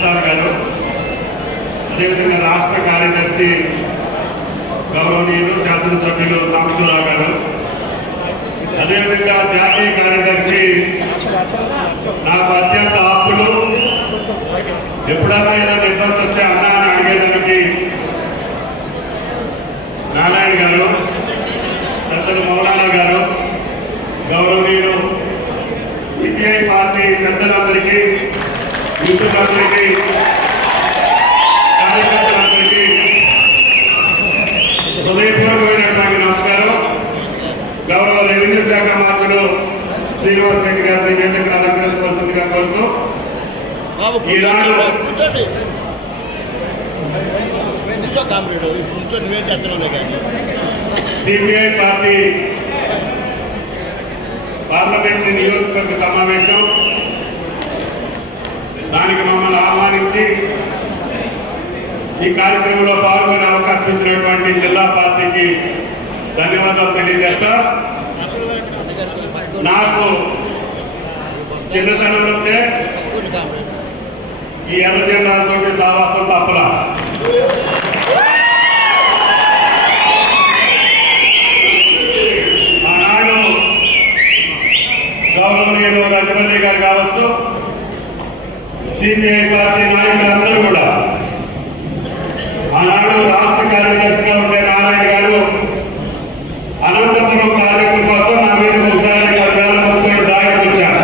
ప్రసాద్ గారు, అదేవిధంగా రాష్ట్ర కార్యదర్శి గౌరవనీయులు శాసనసభ్యులు సాంబశివరావు గారు, అదేవిధంగా జాతీయ కార్యదర్శి నాకు అత్యంత ఆప్తులు, ఎప్పుడైనా ఏదైనా ఇబ్బంది వస్తే అన్నా అని అడిగేదానికి నారాయణ గారు, పెద్దలు మౌలానా గారు, గౌరవనీయులు సిపిఐ పార్టీ పెద్దలందరికీ, మిత్రులందరికీ, కార్యకర్తలందరికీ హృదయపూర్వకమైనటువంటి నమస్కారం. గౌరవ రెవెన్యూ శాఖ మంత్రులు శ్రీనివాస్ రెడ్డి గారిని వేదికను అలంకరించవలసిందిగా కోరుతూ ఈనాడు సిపిఐ పార్టీ పార్లమెంటరీ నియోజకవర్గ సమావేశం, దానికి మమ్మల్ని ఆహ్వానించి ఈ కార్యక్రమంలో పాల్గొనే అవకాశం ఇచ్చినటువంటి జిల్లా పార్టీకి ధన్యవాదాలు తెలియజేస్తా. నాకు చిన్నతనం నుంచే ఈ ఎర్ర జెండాలతో సావాసం తప్పలా. ఆనాడు గౌరవనీయులు రాజమల్లి గారు కావచ్చు, సిపిఐ పార్టీ నాయకులందరూ కూడా, ఆనాడు రాష్ట్ర కార్యదర్శిగా ఉండే నారాయణ గారు అనంతపురం ప్రాజెక్టు కోసం నా మీద ఒకసారి 10,000 దాగి వచ్చారు.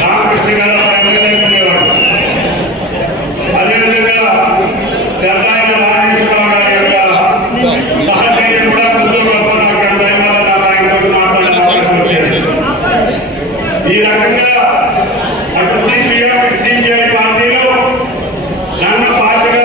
రామకృష్ణ గారు ఉండేవాడు. అదేవిధంగా పెద్ద ఆయన రాజేశ్వరరావు గారి యొక్క సహచర్యం కూడా కొంచెం గొప్ప నాకు దైవాల ఆయనతో మాట్లాడే అవకాశం వచ్చేది. ఈ రకంగా అటు సిపిఐ పార్టీలో నన్ను పార్టీగా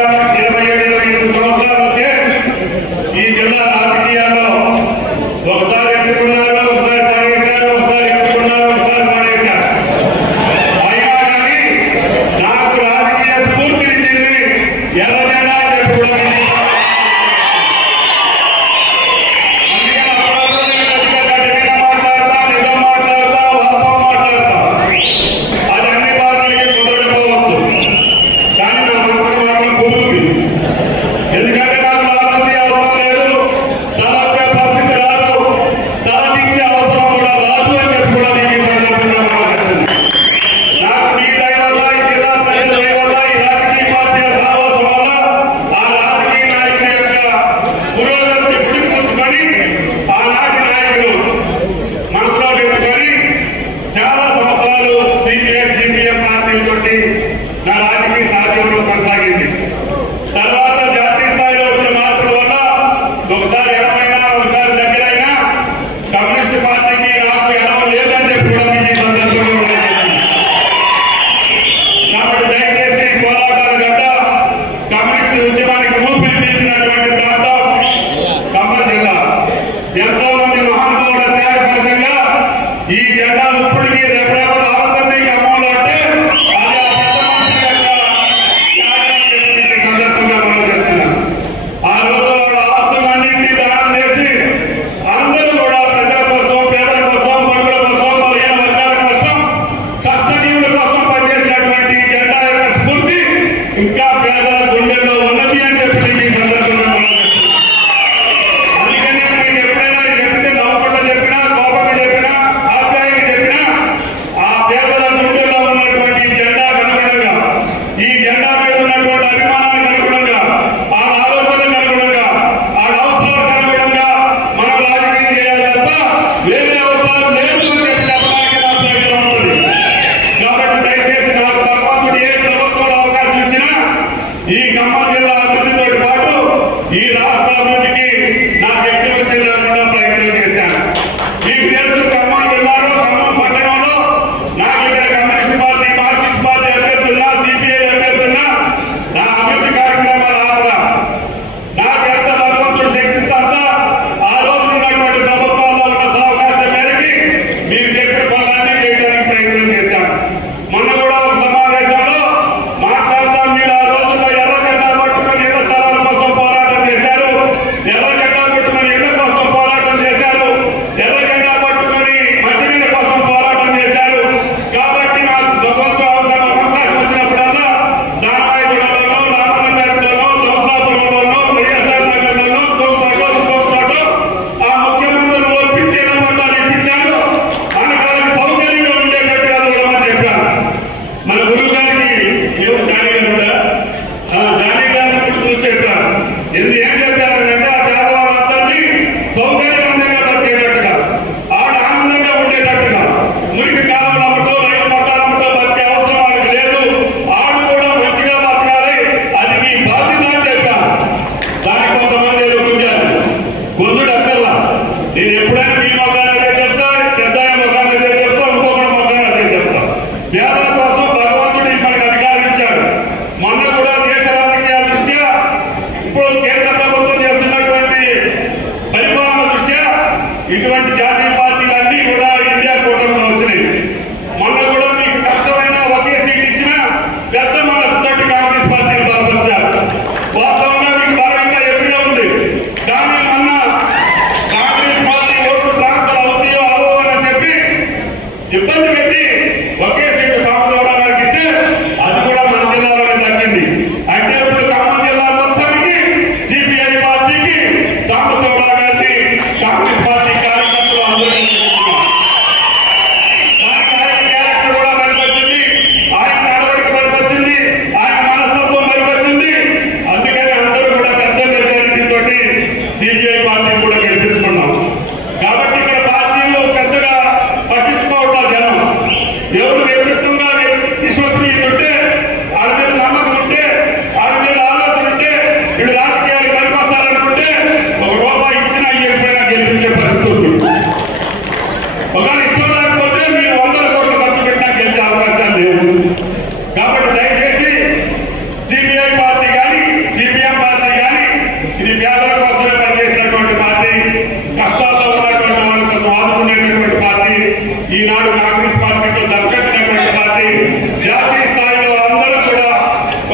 జాతీయ స్థాయిలో అందరూ కూడా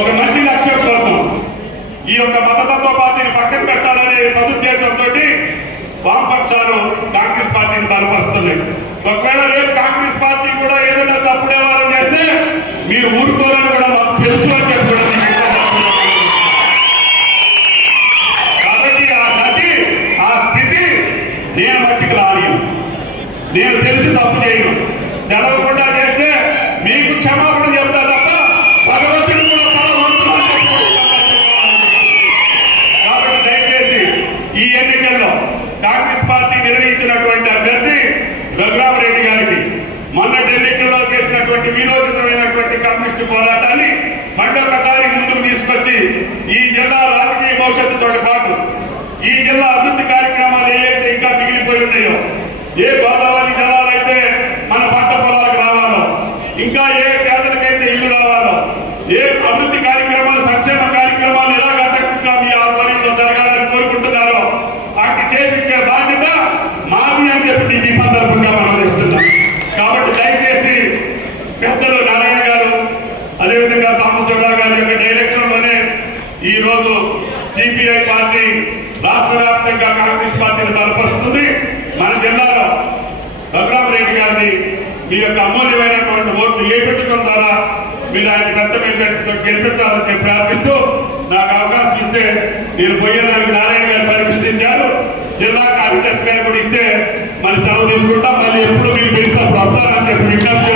ఒక మంచి లక్ష్యం కోసం ఈ యొక్క మతతత్వ పార్టీని పక్కన పెట్టాలనే సదుద్దేశంతో వామపక్షాలు కాంగ్రెస్ పార్టీని బలపరుస్తున్నాయి. ఒకవేళ రేపు కాంగ్రెస్ పార్టీ కూడా ఏదైనా తప్పుడు వ్యవహారం చేస్తే మీరు ఊరుకోవాలని కూడా మాకు తెలుసు అని చెప్పడం. కాబట్టి ఆ గతి ఆ స్థితి నేను మట్టికి రానియను. నేను తెలిసి తప్పు చేయను. తెలవకుండా చేస్తే మీకు క్షమాపణ చెప్తా తప్ప భగవంతుడు కూడా కాబట్టి దయచేసి ఈ ఎన్నికల్లో కాంగ్రెస్ పార్టీ నిర్వహించినటువంటి అభ్యర్థి రఘురామరెడ్డి గారికి మొన్నటి ఎన్నికల్లో చేసినటువంటి వీరోచితమైనటువంటి కమ్యూనిస్టు పోరాటాన్ని మళ్ళొకసారి ముందుకు తీసుకొచ్చి ఈ జిల్లా రాజకీయ భవిష్యత్తుతో పాటు ఈ జిల్లా అభివృద్ధి కార్యక్రమాలు ఏవైతే ఇంకా మిగిలిపోయి ఉన్నాయో, ఏ గోదావరి జలాలైతే మన పంట పొలాలకు రావాలో, ఇంకా ఏ పేదలకైతే ఇల్లు రావాలో, ఏ అభివృద్ధి కార్యక్రమాలు సంక్షేమ కార్యక్రమాలు ఎలా గట్టకుండా మీ ఆధ్వర్యంలో జరగాలని కోరుకుంటున్నారో వాటిని చేపించే బాధ్యత మాది అని చెప్పి ఈ సందర్భంగా మనం చేస్తున్నాం. కాబట్టి దయచేసి పెద్దలు నారాయణ గారు అదేవిధంగా సాంబశివరావు గారి యొక్క డైరెక్షన్ లోనే ఈ రోజు సిపిఐ పార్టీ రాష్ట్ర వ్యాప్తంగా కాంగ్రెస్ పార్టీని బలపరుస్తుంది. మన జిల్లాలో రఘురామరెడ్డి గారిని మీ యొక్క అమూల్యమైనటువంటి ఓట్లు వేయించడం ద్వారా మీరు ఆయన పెద్ద మెజార్టీతో గెలిపించాలని చెప్పి ప్రార్థిస్తూ నాకు అవకాశం ఇస్తే నేను పోయేదానికి నారాయణ గారు పర్మిషన్ ఇచ్చారు. జిల్లా కార్యదర్శి గారు కూడా ఇస్తే మళ్ళీ సెలవు తీసుకుంటాం. మళ్ళీ ఎప్పుడు మీరు పిలిచినప్పుడు వస్తారని చెప్పి విజ్ఞప్తి